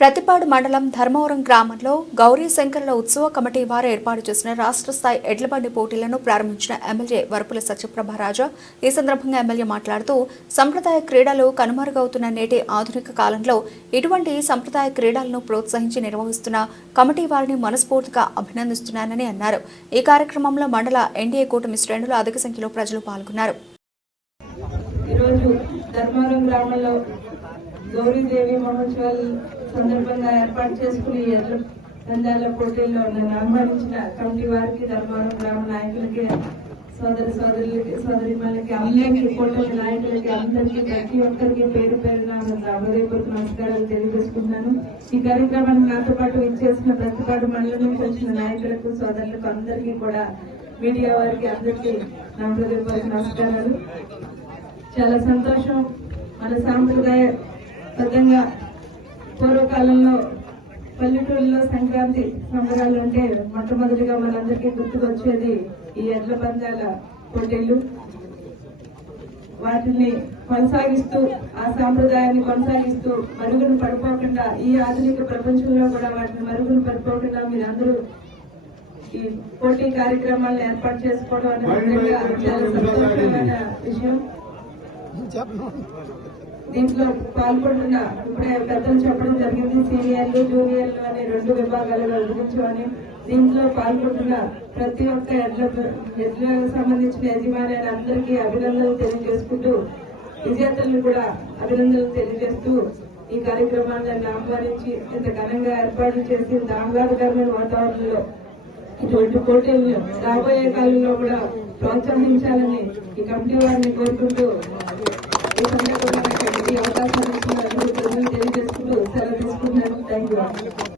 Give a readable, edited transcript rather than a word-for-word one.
ప్రతిపాడు మండలం ధర్మవరం గ్రామంలో గౌరీ శంకరుల ఉత్సవ కమిటీ వారు ఏర్పాటు చేసిన రాష్ట్ర స్థాయి ఎడ్లబండి పోటీలను ప్రారంభించిన ఎమ్మెల్యే వరపుల సత్యప్రభరాజా ఈ సందర్భంగా ఎమ్మెల్యే మాట్లాడుతూ సంప్రదాయ క్రీడలు కనుమరుగవుతున్న నేటి ఆధునిక కాలంలో ఇటువంటి సంప్రదాయ క్రీడలను ప్రోత్సహించి నిర్వహిస్తున్న కమిటీ వారిని మనస్ఫూర్తిగా అభినందిస్తున్నానని అన్నారు. ఈ కార్యక్రమంలో మండల ఎన్డీఏ కూటమి శ్రేణులు అధిక సంఖ్యలో ప్రజలు పాల్గొన్నారు. గౌరీదేవి మహోత్సవాలు సందర్భంగా ఏర్పాటు చేసుకుని ఎడ్ల పందాల పోటీల్లో నన్ను ఆహ్వానించిన కమిటీ వారికి, ధర్మవరం గ్రామ నాయకులకి, సోదరిమణులకి, అందరికీ, కూటమి నాయకులకి, అందరికీ, ప్రతి ఒక్కరికి పేరు పేరున హృదయపూర్వక నమస్కారాలు తెలియజేసుకుంటున్నాను. ఈ కార్యక్రమానికి నాతో పాటు ఇచ్చేసిన ప్రతిపాడు మండలం నుంచి వచ్చిన నాయకులకు, సోదరులకు అందరికీ కూడా, మీడియా వారికి అందరికీ నా హృదయపూర్వక నమస్కారాలు. చాలా సంతోషం. మన సాంప్రదాయ బద్ధంగా పూర్వకాలంలో పల్లెటూరులో సంక్రాంతి సంబరాలు అంటే మొట్టమొదటిగా మనందరికీ గుర్తుకొచ్చేది ఈ ఎడ్ల పందాల పోటీలు. వాటిని కొనసాగిస్తూ, ఆ సాంప్రదాయాన్ని కొనసాగిస్తూ మరుగున పడిపోకుండా, ఈ ఆధునిక ప్రపంచంలో కూడా వాటిని మరుగున పడిపోకుండా మీరందరూ ఈ పోటీ కార్యక్రమాలను ఏర్పాటు చేసుకోవడం అనేది చాలా సంతోషమైన విషయం. దీంట్లో పాల్గొంటున్న ఇప్పుడే పెద్దలు చెప్పడం జరిగింది, సీనియర్లు, జూనియర్లు అనే 2 విభాగాలుగా విభజించమని. దీంట్లో పాల్గొంటున్న ప్రతి ఒక్క ఎడ్లకు సంబంధించిన యజమాని అందరికీ అభినందనలు తెలియజేసుకుంటూ, విజేతలను కూడా అభినందనలు తెలియజేస్తూ ఈ కార్యక్రమాన్ని ఆహ్వానించి ఇంత ఘనంగా ఏర్పాటు చేసి ఆహ్లాదకరమైన వాతావరణంలో ఇటువంటి పోటీలను రాబోయే కాలంలో కూడా ప్రోత్సహించాలని ఈ కమిటీ వారిని కోరుకుంటూ ఈ సందర్భంగా అవకాశం ఇచ్చిన తెలియజేసుకుంటూ సెలవు తీసుకుంటున్నాను. Thank you.